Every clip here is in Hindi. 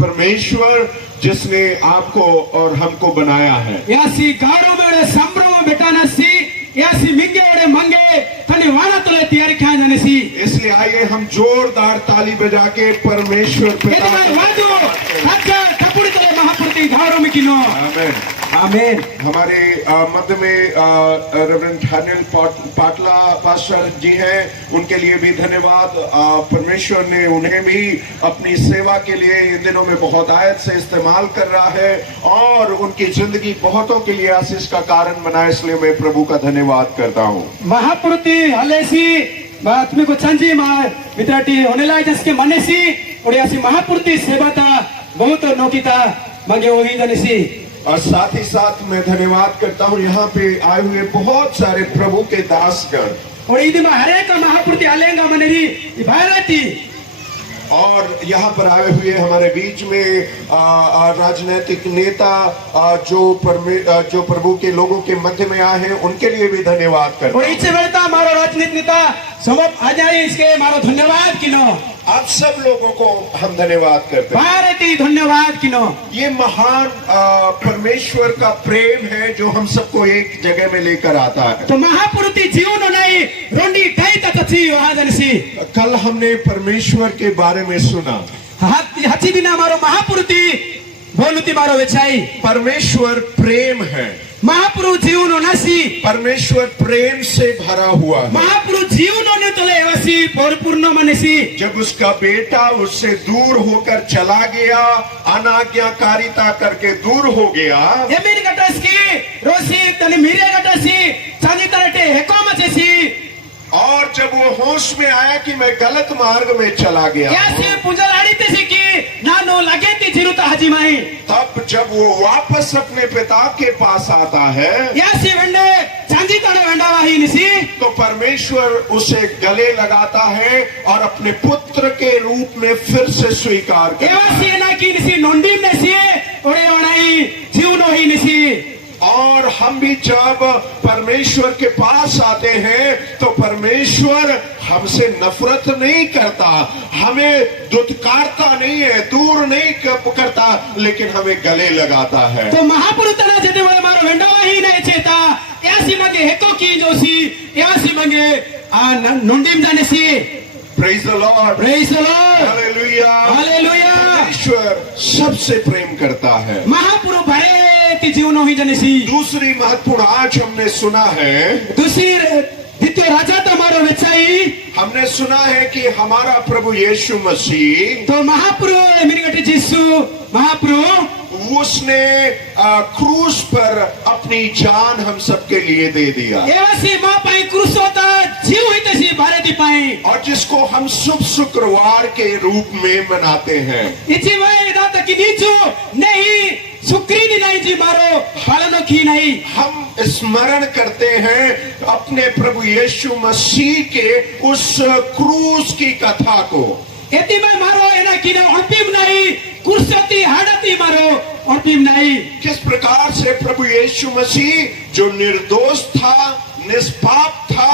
परमेश्वर जिसने आपको और हमको बनाया है। यासी गारो में संभ्रम बेटाना सी यासी मिंगे बड़े मंगे तने वाला तले तैयारी क्या जाने सी। इसलिए आइए हम जोरदार ताली बजा के परमेश्वर पिता वादो अच्छा टपुड़ी तले महापुरुष गारो में किनो आमीन आमीन। हमारे मध्य में रेवरेंड डैनियल पाटला पास्टर जी हैं, उनके लिए भी धन्यवाद। परमेश्वर ने उन्हें भी अपनी सेवा के लिए इन दिनों में बहुत आयत से इस्तेमाल कर रहा है और उनकी जिंदगी बहुतों के लिए आशीष का कारण बना, इसलिए मैं प्रभु का धन्यवाद करता हूँ। महापुरुति हलेसी तुम्ही को चंजी मित्राटी होनेला जिसके मनेसी और यासी महापुरुति सेवा था बहुत नौकीता मगे वही जनेसी। और साथ ही साथ मैं धन्यवाद करता हूँ यहाँ पे आए हुए बहुत सारे प्रभु के दासगण और ईद में हर एक महापुरुति आलेंगा मनेरी भारती और यहाँ पर आए हुए हमारे बीच में राजनीतिक नेता जो प्रभु के लोगों के मध्य में आए हैं, उनके लिए भी धन्यवाद करता हूँ। और इच्छे बेटा हमारा राजनीतिक नेता सब आ जाए इसके हमारा धन्यवाद किनो। आप सब लोगों को हम धन्यवाद करते हैं। भारती धन्यवाद किनो। ये महान परमेश्वर का प्रेम है जो हम सबको एक जगह में लेकर आता है। तो महापुरुति जीवन नहीं रोंडी कई तक अच्छी वहाँ जनसी। कल हमने परमेश्वर के बारे में सुना। हची दिन हमारो महापुरुति बोलती मारो वेचाई। परमेश्वर प्रेम है। महापुरुष जीवन नसी परमेश्वर प्रेम से भरा हुआ है। महापुरुष जीवन ने तले वसी परिपूर्ण मनसी। जब उसका बेटा उससे दूर होकर चला गया, अनाज्ञाकारिता करके दूर हो गया, एमिन गटस की रोसी तने मीरे गटसी चांदी तरटे हेको मचेसी और जब वो होश में आया कि मैं गलत मार्ग में चला गया, यासे पुंजलाड़ी तेसी की नानो लगे ती जिरुता हजीमाई, तब जब वो वापस अपने पिता के पास आता है, यासी वंडे चांदी तड़े वंडा वाही निसी, तो परमेश्वर उसे गले लगाता है और अपने पुत्र के रूप में फिर से स्वीकार करता है। यासी ना की निसी नोंडीम निसी ओरे ओनाई जीवनो ही निसी। और हम भी जब परमेश्वर के पास आते हैं तो परमेश्वर हमसे नफरत नहीं करता, हमें दुत्कारता नहीं है, दूर नहीं करता, लेकिन हमें गले लगाता है। तो महापुरुषना जते वाले मारो वेंडवा ही नहीं चेता यासी मगे हेको की जोसी यासी मगे नोंडीम जानेसी। Praise the Lord. Praise the Lord. Hallelujah. Hallelujah. परमेश्वर सबसे प्रेम करता है। महापुरुष भरे जीवन ही जनेसी। दूसरी महत्वपूर्ण आज हमने सुना है, दूसरी द्वितीय राजा तमारो वेचाई हमने सुना है कि हमारा प्रभु यीशु मसीह तो महापुरुष मिनिगटे जीसु महापुरुष उसने क्रूस पर अपनी जान हम सबके लिए दे दिया, एवसी मां पाई क्रूस होता जीव ही तसी भारती पाई, और जिसको हम शुभ शुक्रवार के रूप में मनाते हैं। इसी वही दाता की नीचो नहीं सुक्रीदी नहीं जी मारो पालन की नहीं। हम स्मरण करते हैं अपने प्रभु यीशु मसीह के उस क्रूस की कथा को। यदि मैं मारो एना की ना अंतिम नहीं कुर्सती हाडती मारो अंतिम नहीं। किस प्रकार से प्रभु यीशु मसीह जो निर्दोष था, निष्पाप था,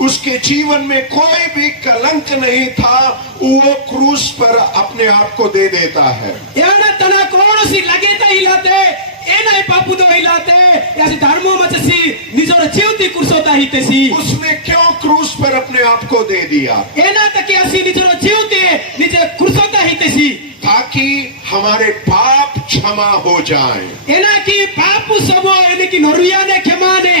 उसके जीवन में कोई भी कलंक नहीं था, वो क्रूस पर अपने आप को दे देता है। याना तना कौन सी लगे ता हिलाते एना पापु दो हिलाते यासी धर्मो मचसी निजोर जीवती कुर्सोता हितेसी। उसने क्यों क्रूस पर अपने आप को दे दिया? एना तक यासी निजोर जीवती निजे कुर्सोता हितेसी ताकि हमारे पाप क्षमा हो जाए। एना की पाप सबो एने की नरुया ने क्षमा ने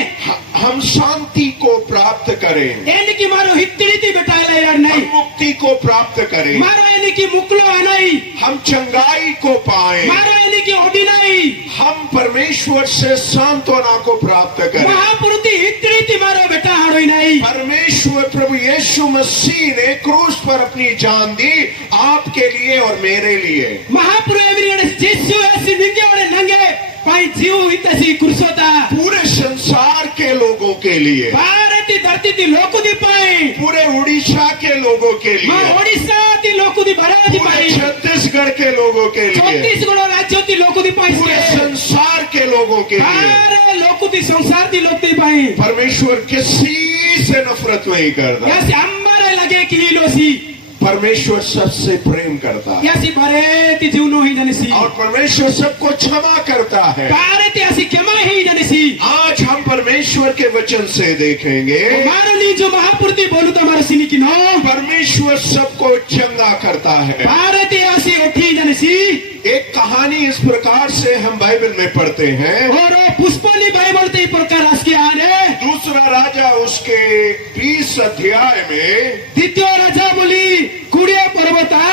हम शांति को प्राप्त करें, एने की मारो हितरीती बेटाला यार नहीं, मुक्ति को प्राप्त करें, मारो एने की मुकलो नहीं, हम चंगाई को पाएं, मारो एने की ओडी नहीं, हम परमेश्वर से सांत्वना को प्राप्त करें। महापुरुति हितरीती मारो बेटा हाड़ोई नहीं। परमेश्वर प्रभु यीशु मसीह ने क्रूस पर अपनी जान दी आपके लिए और मेरे लिए। महापुरु जीसु ऐसी निंगे वाले नंगे पाई जीव हितसी कुर्सोता पूरे संसार के लोगों के लिए, भारती धरती दी लोकु दी पाई, पूरे उड़ीसा के लोगों के मां लिए, ओडिशा दी लोकु दी भराती पूरे पाई, छत्तीसगढ़ के लोगों के लिए, छत्तीसगढ़ राज्य दी लोकु दी पाई, पूरे संसार के लोगों के लिए। सारे लोकु दी संसार दी लोक दी पाई। परमेश्वर किसी से नफरत नहीं करता। ऐसे हमारे लगे कि लोसी परमेश्वर सबसे प्रेम करता है यासी बारे जीवनो ही जनसी और परमेश्वर सबको क्षमा करता है। बारे यासी क्षमा ही जनसी आज हम परमेश्वर के वचन से देखेंगे मारनी जो महापुरुष बोलू तो हमारे सिनी की नो परमेश्वर सबको चंगा करता है। बारे यासी उठी जनसी एक कहानी इस प्रकार से हम बाइबल में पढ़ते हैं और पुष्पनी बाइबल ते प्रकार आसके आने दूसरा राजा उसके 20 अध्याय में द्वितीय राजा बोली कुड़िया पर्वता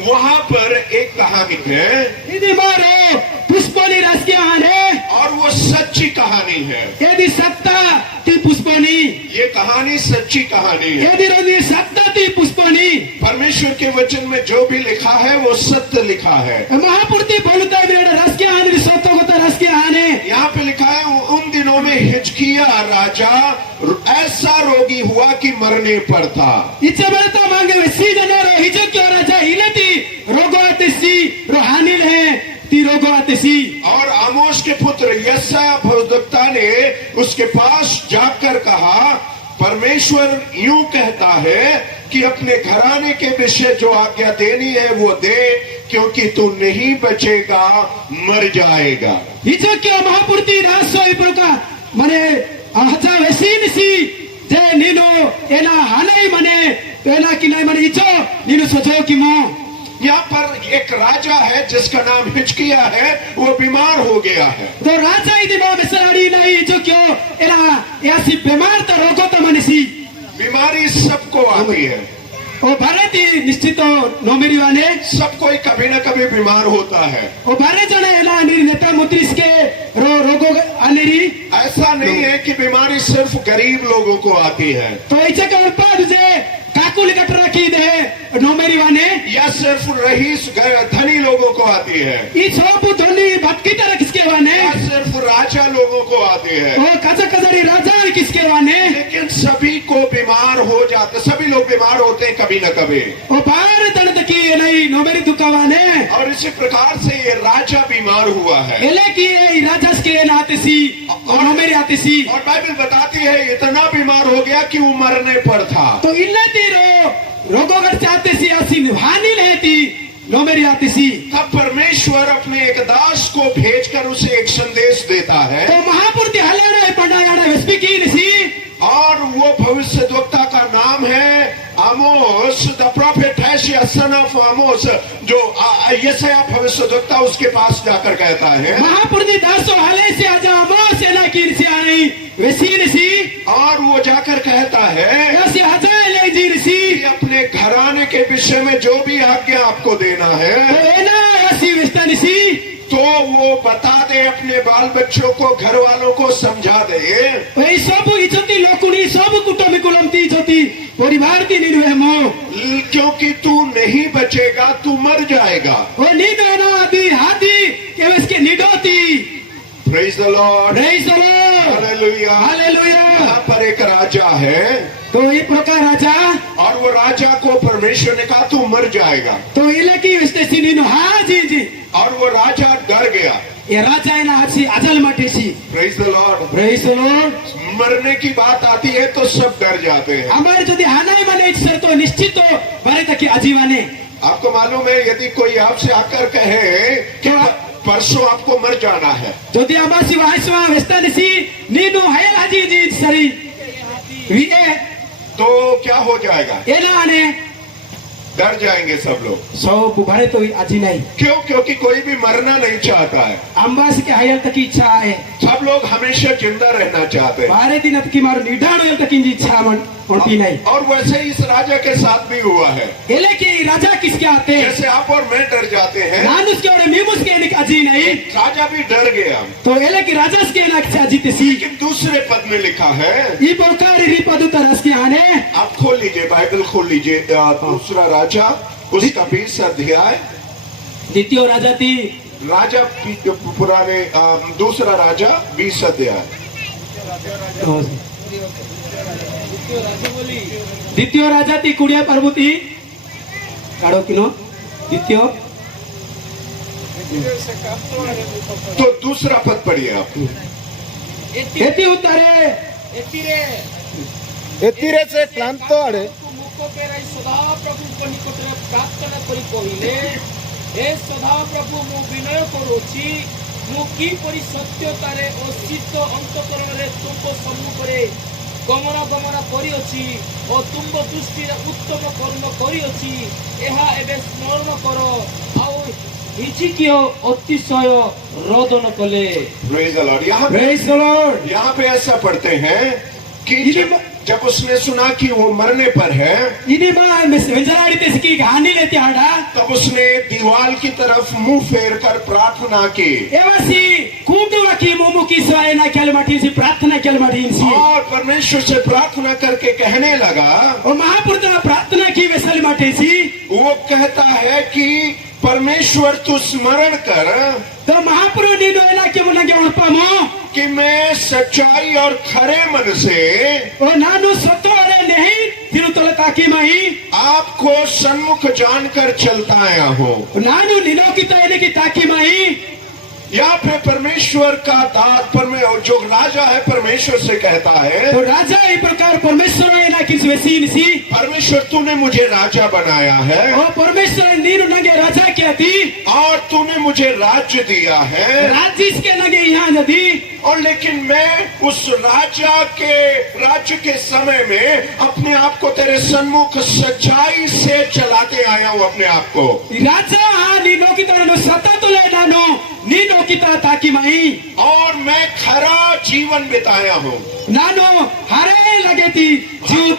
वहां पर एक कहानी है यदि मारो पुष्पनी राजके आने और वो सच्ची कहानी है। यदि सत्ता ती पुष्पनी ये कहानी सच्ची कहानी है। यदि रवि सत्ता ती पुष्पनी परमेश्वर के वचन में जो भी लिखा है वो सत्य लिखा है। महापुरुष बोलता है मेरे राजके आने सत्य होता राजके आने यहाँ पे लिखा है उन दिनों में हिजकिया राजा ऐसा रोगी हुआ कि मरने पर था। इच्छा बलता मांगे वैसी जना रो हिजो क्यों राजा हिलती रोगो आतिसी रोहानी है ती रोगो आतिसी और आमोस के पुत्र यशायाह भविष्यद्वक्ता ने उसके पास जाकर कहा परमेश्वर यूं कहता है कि अपने घराने के विषय जो आज्ञा देनी है वो दे क्योंकि तू नहीं बचेगा मर जाएगा। हिजो क्यों महापुरुष रासो इब्रुका मने आजा वैसीन सी जे नीनो एना हानै मने एना कि नहीं मने इचो नीनो सोचो कि मो यहाँ पर एक राजा है जिसका नाम हिजकिया है वो बीमार हो गया है। तो राजा इदी नो बेसराड़ी नहीं जो क्यों एना यासी बीमार तो रोगो तो मनेसी बीमारी सबको आती है ओ भारती निश्चित नोमेरी वाले सब कोई कभी न कभी बीमार होता है। ओ बारे जने एला नी नेता मुत्रिस के रोगो अनेरी ऐसा नहीं है कि बीमारी सिर्फ गरीब लोगों को आती है तो ऐसे का उत्पाद जे काकुल कट रखी दे नोमेरी वाने या सिर्फ रईस धनी लोगों को आती है ई सब धनी भटकी तरह किसके वाने या सिर्फ राजा लोगों को आती है ओ कजा कजरी राजा किसके वाने लेकिन सभी को बीमार हो जाते सभी लोग बीमार होते हैं कभी न कभी। ओ बार दर्द की नहीं नोमेरी दुकावाने और इसी प्रकार से ये राजा बीमार हुआ है एले की ये राजा के नातेसी और नोमेरी आतेसी और बाइबल बताती है इतना बीमार हो गया कि वो मरने पर था। तो इल्ले तीरो रोगोगर चाहते सी आसी निभानी लेती नोमेरी आतेसी तब परमेश्वर अपने एक दास को भेजकर उसे एक संदेश देता है तो महापुरुष हल्याना पंडायाना वेस्पी की निसी और वो भविष्यद्वक्ता का नाम है आमोस द प्रॉफिट है सन ऑफ आमोस जो यशायाह भविष्यद्वक्ता उसके पास जाकर कहता है महापुरुष दासो हाले से आजा आमोस एना की से आई वैसी निसी और वो जाकर कहता है ऐसे आजा ले जी निसी कि अपने घराने के विषय में जो भी आज्ञा आपको देना है तो एना ऐसी विस्ता निसी तो वो बता दे अपने बाल बच्चों को घर वालों को समझा दे वही सब इज्जती लोकुनी सब कुटुंबिकुलमती इज्जती परिवार की निर्वहमो क्योंकि तू नहीं बचेगा तू मर जाएगा। वो निदना आदि हाथी के इसके निडोती praise the Lord praise the Lord hallelujah hallelujah. यहाँ पर एक राजा है तो ये प्रकार राजा और वो राजा को परमेश्वर ने कहा तू मर जाएगा तो इले की विस्तेसी नीनो हाँ जी जी और वो राजा डर गया। ये राजा है ना हाथी अजल मटेसी praise the Lord praise the Lord. मरने की बात आती है तो सब डर जाते हैं। हमारे जो हानाई मने सर तो निश्चित तो बारे तक की अजीवाने आपको मालूम है यदि कोई आपसे आकर कहे कि परसों आपको मर जाना है जो दी आबासी वाहिसवा वेस्ता निसी नीनो है हाजी जी सरी वीए तो क्या हो जाएगा ये ना आने डर जाएंगे सब लोग। सो बुभारे तो अजी नहीं क्यों क्योंकि कोई भी मरना नहीं चाहता है। अंबासी के हायल तक की इच्छा है सब लोग हमेशा जिंदा रहना चाहते हैं बारे दिन की मार निडाण होयल तक की इच्छा मन होती नहीं और वैसे ही इस राजा के साथ भी हुआ है। एले की राजा किसके आते जैसे आप और मैं डर जाते हैं नानुस के और मीमुस के निक अजी नहीं राजा भी डर गया तो एले की राजा के ना इच्छा जीते सी लेकिन दूसरे पद में लिखा है ई प्रकार री पद तरस के आने आप खोल लीजिए बाइबल खोल लीजिए दूसरा राजा उसका 20 अध्याय द्वितीय राजा थी राजा पुराने दूसरा राजा 20 अध्याय द्वितीय राजा थी कुड़िया पर्वती काढ़ो किलो द्वितीय तो दूसरा पद पढ़िए आप एती उतारे एतिरे से क्लांतो आड़े याकोबेर सदा प्रभु निकटरे प्रार्थना करी कहिले हे सदा प्रभु मु विनय करूची मु किपरि सत्यतारे ओ सिद्ध अंतकरणरे तुमको सम्मुखरे गमना करिअछि ओ तुम दृष्टिरे उत्तम कर्म करिअछि एहा एबे स्मरण कर आउ हिचकियो अतिशय रोदन कले। Praise the Lord। यहाँ Praise the Lord। यहाँ पे ऐसा पढ़ते हैं कि जब उसने सुना कि वो मरने पर है, ini mah menjalani teski gani le tiada तब उसने दीवार की तरफ मुंह फेर कर प्रार्थना की evasi kumdu waki mumu ki saena kelmati si प्रार्थना kelmati si और परमेश्वर से प्रार्थना करके कहने लगा, o महापुरुष प्रार्थना की वेसल माटे si वो कहता है कि परमेश्वर तू स्मरण कर तो महापुरुष ni doena ke munage onpamo कि मैं सच्चाई और खरे मन से o nanu soto are nahi tirutol taki mai आपको सन्मुख जानकर चलता आया हूँ। nanu ninokita ene ki taki mai यहाँ पे परमेश्वर का दास जो राजा है परमेश्वर से कहता है, तो राजा इस प्रकार परमेश्वर एना किस वेसीन सी परमेश्वर तूने मुझे राजा बनाया है ओ परमेश्वर नीरु नगे राजा क्या थी और तूने मुझे राज्य दिया है, राज्य इसके नगे यहाँ नदी और लेकिन मैं उस राज्य के समय में अपने आप को तेरे सन्मुख सच्चाई से चलाते आया हूँ अपने आप को। राजा हाँ नीनो की तरह सत्ता तो ले नानो नीनो की तरह ताकि मई और मैं खरा जीवन बिताया हूँ। नानो हरे लगे थी जीव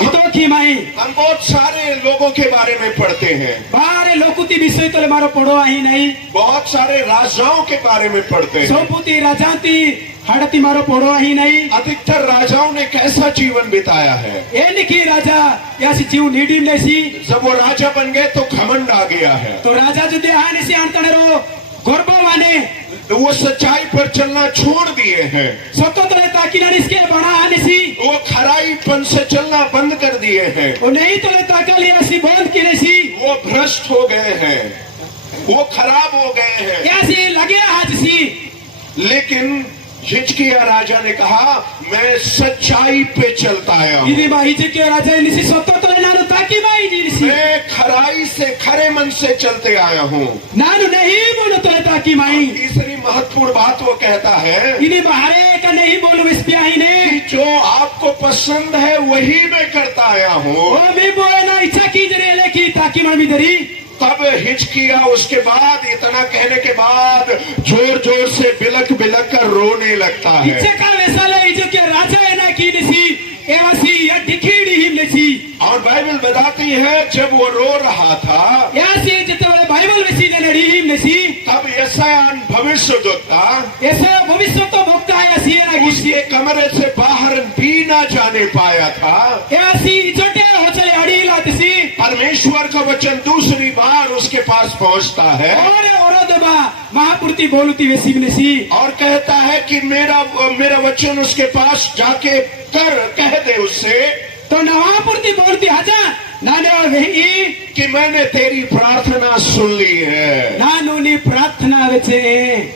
हितो की मई हम बहुत सारे लोगों के बारे में पढ़ते हैं, बारे लोकुती विषय तो मारो पढ़ो ही नहीं बहुत सारे राजाओं के बारे में पढ़ते हैं। सोपुती राजाती हड़ती मारो पढ़ो ही नहीं अधिकतर राजाओं ने कैसा जीवन बिताया है। ये लिखी राजा यासी जीव नीडी नेसी जब वो राजा बन गए तो घमंड आ गया है, तो राजा जो दे आने से अंतणरो गर्भवाने तो वो सच्चाई पर चलना छोड़ दिए हैं, स्वतंत्र ताकि इसके बड़ा आने सी वो खराईपन से चलना बंद कर दिए हैं, वो नहीं तो ताकल ऐसी बंद की सी वो भ्रष्ट हो गए हैं, वो खराब हो गए हैं। ऐसी लगे आज सी लेकिन हिजकिया राजा ने कहा मैं सच्चाई पे चलता आया हूँ, ఇది మా हिजकिया राजा निसी स्वतंत्र नानु ताकि माई जी निसी मैं खराई से खरे मन से चलते आया हूँ। नानु नहीं बोलो तो ताकि माई तीसरी महत्वपूर्ण बात वो कहता है ఇది बाहरे का नहीं बोलो इस पे ही ने कि जो आपको पसंद है वही मैं करता आया हूँ। ओ मैं बोले ना इच्छा की जरे लेकी ताकि मामी दरी तब हिचकिया उसके बाद इतना कहने के बाद जोर जोर से बिलक बिलक कर रोने लगता है। इच्छा का वैसा ले हिजकिया राजा है ना की निसी एवसी या दिखीड़ी ही निसी और बाइबल बताती है जब वो रो रहा था ऐसे जितने बाइबल वैसी जनरी ही निसी तब यशायाह भविष्यद्वक्ता ऐसा भविष्य तो भोगता है ऐसी है ना उसके कमरे से बाहर भी ना जाने पाया था। ऐसी छोटे हो चले अड़ी लाती परमेश्वर का वचन दूसरी बार उसके पास पहुंचता है और दबा महापुरुति बोलती वैसी निसी और कहता है कि मेरा वचन उसके पास जाके कह दे उससे तो नवापुरुति बोलती हजा नाने वही कि मैंने तेरी प्रार्थना सुन ली है। नानु नी प्रार्थना वेचे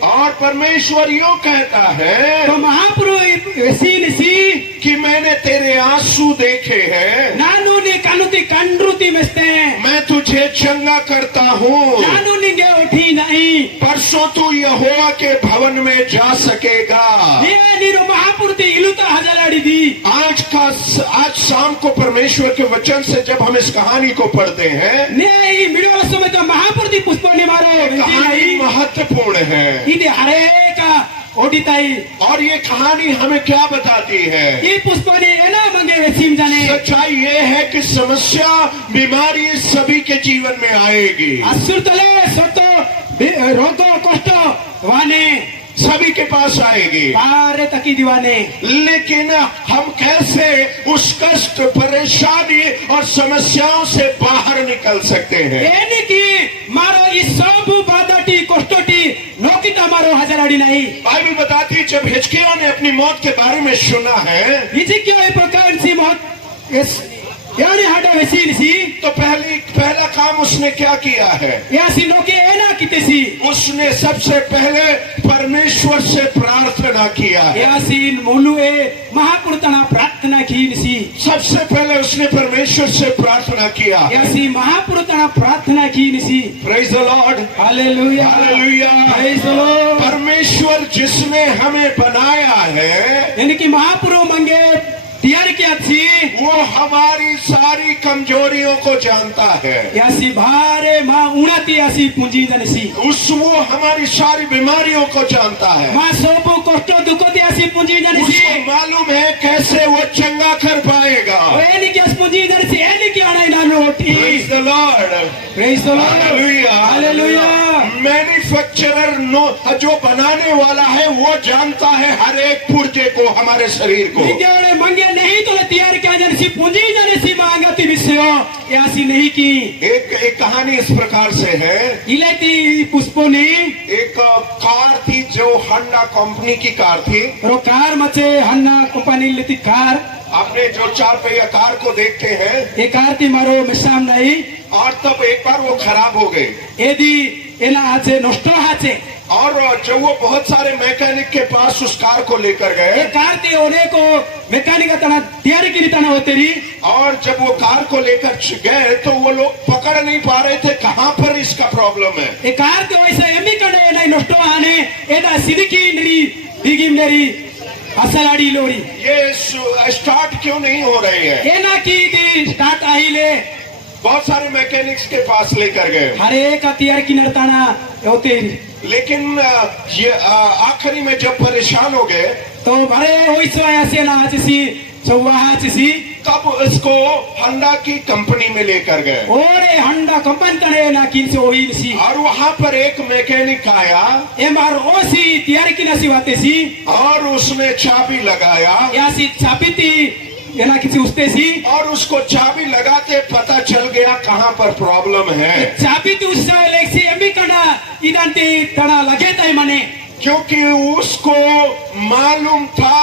और परमेश्वर यूं कहता है तो महापुरुष वैसी निसी कि मैंने तेरे आंसू देखे हैं, नानु नी कानुती कंड्रुती मेस्ते मैं तुझे चंगा करता हूँ, नानु नी गे उठी नहीं परसों तू यहोवा के भवन में जा सकेगा। ये नीरो महापुरुति इलुता हजालाड़ी दी आज शाम को परमेश्वर के वचन से जब हम इस कहानी को पढ़ते हैं नहीं मिडल समय तो महापुरुति पुष्प ने मारो कहानी नहीं महत्वपूर्ण है इधे हरे का ओडिताई और ये कहानी हमें क्या बताती है। ये पुष्प ने एना मंगे वसीम जाने सच्चाई ये है कि समस्या बीमारी सभी के जीवन में आएगी, असुर तले सतो रोगो कष्ट वाने सभी के पास आएगी, पारे तकी दीवाने लेकिन हम कैसे उस कष्ट परेशानी और समस्याओं से बाहर निकल सकते हैं। एनी की मारो इस सब बाधाटी कष्टटी नोकिता मारो हजाराड़ी नहीं। बाइबल बताती जब हिजकिय्याह ने अपनी मौत के बारे में सुना है हिजकिय्याह प्रकार सी मौत इस यानी हटा वैसी सी तो पहला काम उसने क्या किया है, यासी नोके एना कितेसी उस उसने सबसे पहले परमेश्वर से प्रार्थना किया है। यासीन मुलुए महापुरुषना प्रार्थना की निसी सबसे पहले उसने परमेश्वर से प्रार्थना किया है। यासी महापुरुषना प्रार्थना की निसी praise the Lord, hallelujah hallelujah. Praise the Lord. परमेश्वर जिसने हमें बनाया है इनकी महापुरुष मंगे तैयार किया थी वो हमारी सारी कमजोरियों को जानता है। यासी भारे माँ उड़ाती यासी पूंजी जनसी वो हमारी सारी बीमारियों को जानता है। माँ सोपो कष्टो दुखो यासी पूंजी जनसी उसको मालूम है कैसे वो चंगा कर पाएगा। एनी क्या पूंजी जनसी एनी क्या नहीं नानो होती praise the Lord, praise the Lord hallelujah, hallelujah. Manufacturer जो बनाने वाला है वो जानता है हर एक पुर्जे को, हमारे शरीर को। निगेड़े मंगे नहीं तो तैयार क्या जनसी पूंजी जनसी मांगती विषय यासी नहीं की। एक कहानी इस प्रकार से है। इलेती पुष्पो ने एक कार थी जो होंडा कंपनी की कार थी। रो कार मचे हन्ना कंपनी लेती कार आपने जो 4 पहिया कार को देखते हैं, ये कार थी मारो मिसाम नहीं और तब एक बार वो खराब हो गई यदि एना आचे नष्ट हाचे और जब वो बहुत सारे मैकेनिक के पास उस कार को लेकर ये गए कार थी ओने को मैकेनिक तना तैयारी की तना होते रही और जब वो कार को लेकर गए तो वो लोग पकड़ नहीं पा रहे थे कहाँ पर इसका प्रॉब्लम है। ये कार थी वैसे एमी कने नहीं नष्ट हाने एदा सिद्की नरी बिगिम नरी असलाड़ी लोरी ये स्टार्ट क्यों नहीं हो रही है। ये ना की थी स्टार्ट आहिले बहुत सारे मैकेनिक्स के पास लेकर गए हर एक तैयार की नरताना होते लेकिन ये आखिरी में जब परेशान हो गए तो भरे वही से ना आचसी चौवाहा चसी तब इसको होंडा की कंपनी में लेकर गए ओरे हंडा कंपनी कने ना किन से वही सी और वहां पर एक मैकेनिक आया एमआर ओसी तैयार की नसी बातें सी और उसने चाबी लगाया यासी चापीती ये ना किसी उस्ते सी और उसको चाबी लगाते पता चल गया कहाँ पर प्रॉब्लम है। चापीती उससे लेक्सी एमी कना इदांती तना लगे ताई मने क्योंकि उसको मालूम था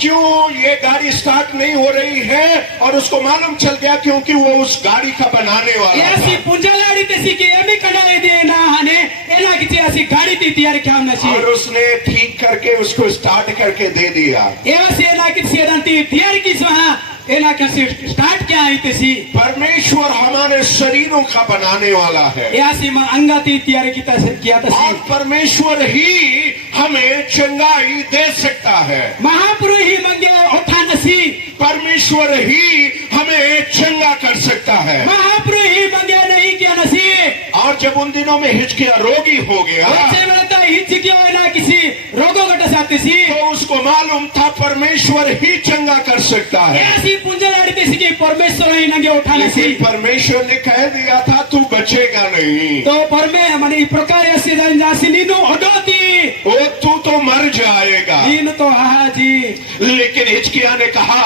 क्यों ये गाड़ी स्टार्ट नहीं हो रही है और उसको मालूम चल गया क्योंकि वो उस गाड़ी का बनाने वाला यासी था। पुंजलाड़ी तेसी की एमी कना दे ना हने एला किसी ऐसी गाड़ी ती तैयार क्या नसी और उसने ठीक करके उसको स्टार्ट करके दे दिया। यासी एला किसी इदांती तैयार की वहाँ एला कैसे स्टार्ट क्या आई तेसी परमेश्वर हमारे शरीरों का बनाने वाला है यासी मां अंगाती तैयार किया और तसी परमेश्वर ही हमें चंगाई दे सकता है। महापुरुष ही मंगे उठा नसी परमेश्वर ही हमें चंगा कर सकता है। महापुरुष ही मंगे नहीं किया नसी और जब उन दिनों में हिचकिया रोगी हो गया वैसे मिलता हिच क्यों ना किसी रोगों का टसाते सी तो उसको मालूम था परमेश्वर ही चंगा कर सकता है। ऐसी पुंजलाड़ी तेसी की परमेश्वर ही नंगे उठा नसी लेकिन परमेश्वर ने कह दिया था तू बचेगा नहीं, तो परमे मने प्रकार ऐसे जासी नीनो अडोती वो तू तो मर जाएगा। नीन तो हा जी लेकिन हिचकिया ने कहा,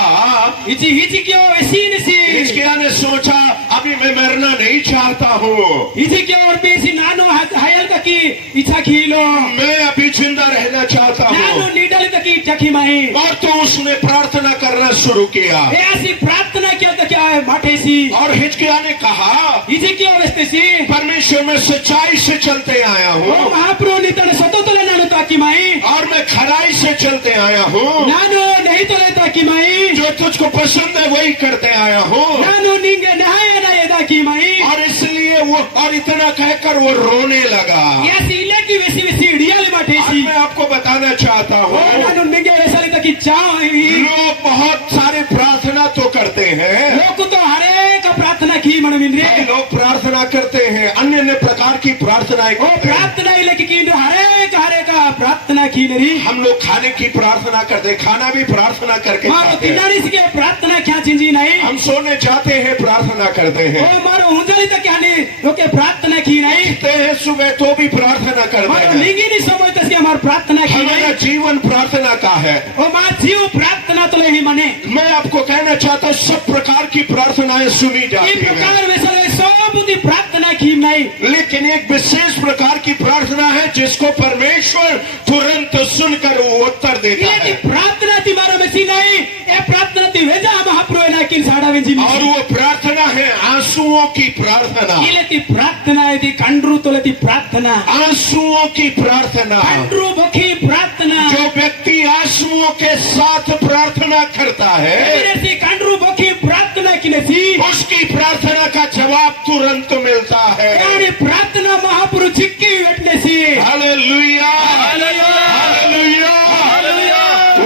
हिच क्यों ऐसी नसी हिचकिया ने सोचा अभी मैं मरना नहीं चाहता हूँ, हिच क्यों और बेसी नानो हायल तक की इच्छा खीलो मैं अभी जिंदा रहना चाहता नानो हूँ। नीडल तक की चखी माही और तो उसने प्रार्थना करना शुरू किया ऐसी प्रार्थना किया तो क्या है माटे सी और हिचकिया ने कहा हिच क्यों वस्ते सी परमेश्वर में सच्चाई से चलते आया ओ हूँ महाप्रभु नितन सतोतले नानो ताकी माही और मैं खराई से चलते आया हूँ, नानो नहीं तो लेता की माही जो तुझको पसंद है वही करते आया हूँ। नानो निंगे नहाए ना येदा की माही और इसलिए वो और इतना कहकर वो रोने लगा। ये सीले की वैसी वैसी रियल माटे और सी मैं आपको बताना चाहता ओ हूँ नानो निंगे ऐसा लेता की चाह लोग बहुत सारे प्रार्थना तो करते हैं, लोग तो हरे का प्रार्थना की मन मिन रे लोग प्रार्थना करते हैं, अन्य अन्य प्रकार की प्रार्थनाएं ओ करते हैं। प्रार्थना ही लेके की हरे का प्रार्थना की नरी हम लोग खाने की प्रार्थना करते हैं, खाना भी प्रार्थना करके मारो खाते हैं। दिनारी से प्रार्थना क्या चिंजी नहीं हम सोने जाते हैं प्रार्थना करते हैं, ओ मारो हुंजली तक क्या नहीं लोके प्रार्थना की नहीं उठते हैं सुबह तो भी प्रार्थना करते मारो हैं। निंगी नहीं समझते से हमार प्रार्थना की हमारा नहीं जीवन प्रार्थना का है। ओ मां जीव प्रार्थना तो नहीं मने मैं आपको कहना चाहता हूँ सब प्रकार की प्रार्थनाएं सुनी ये जाती हैं, प्रकार वैसे सब बुद्धि प्रार्थना की नहीं लेकिन एक विशेष प्रकार की प्रार्थना है जिसको परमेश्वर तुरंत सुनकर वो उत्तर देता ये है प्रार्थना ती मारो में सी नहीं ये प्रार्थना ती वेजा महाप्रभु ना किन साड़ा वेजी और वो प्रार्थना है आंसुओं की प्रार्थना, Ileti प्रार्थना यदि कंड्रू तो लेती प्रार्थना आंसुओं की प्रार्थना। कंड्रू बखी प्रार्थना जो व्यक्ति आंसुओं के साथ प्रार्थना करता है, एमिरेसी कंड्रू बखी प्रार्थना किनेसी उसकी प्रार्थना का जवाब तुरंत मिलता है। यानी प्रार्थना महापुरुष चिक्की वेटनेसी हालेलुया, हालेलुया।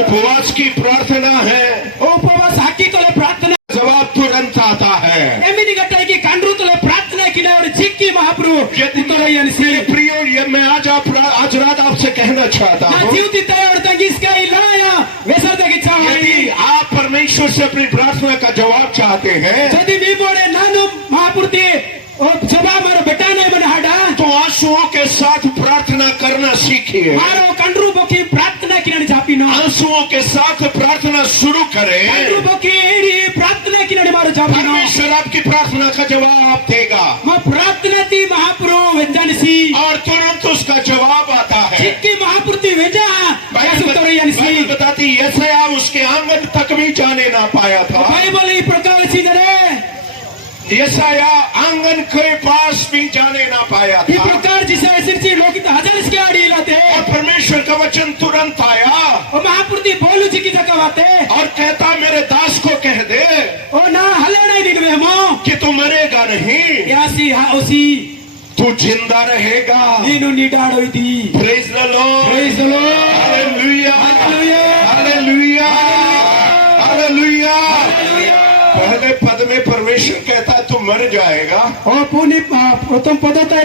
उपवास की प्रार्थना है, उपवास हकी तो ले प्रार्थना जवाब तुरंत आता है। एमिनी गट्टाई की कंड्रू तो ले प्रार्थना किने और चिक्की महापुरुष यदि तो ले यानी मेरे प्रियो, ये मैं आज रात आपसे कहना चाहता ना हूँ, जीवती तय और तंगिस का इलाया वैसा तक इच्छा यदि है आप परमेश्वर से अपनी प्रार्थना का जवाब चाहते हैं, यदि भी बोले नानु महापुरुष और जवाब मेरे बेटा ने बना हटा तो आंसुओं के साथ प्रार्थना करना सीखिए। मारो कंड्रू बखी प्रार्थना किने चापी नो आंसुओं के साथ प्रार्थना शुरू करें, कंड्रू बखी एडी प्रार्थना किने मारो चापी नो परमेश्वर आपकी प्रार्थना का जवाब देगा म प्रार्थना ती महापुरुष वेंजानिसी और तुरंत उसका जवाब आता है। चिक्की महापुरुष वेंजा बाइबल तो यानिसी बाइबल बताती यशायाह उसके आंगन तक भी जाने ना पाया था। बाइबल ई प्रकार सी करे यशायाह आंगन के पास भी जाने ना पाया ई था प्रकार जिसे सिरची लोग तो हजार इसके आड़ी लाते और परमेश्वर का वचन तुरंत आया और महापुरुष बोलू जी की जगवाते और कहता, मेरे दास को कह दे ओ ना हले नहीं दिन में मो कि तू मरेगा नहीं, यासी हा ओसी तू जिंदा रहेगा। नीनु निडाड़ हुई थी praise the Lord, praise the Lord hallelujah, hallelujah hallelujah, hallelujah. पहले पद में परमेश्वर कहता, तू मर जाएगा। ओ पुनी प्रथम पद तो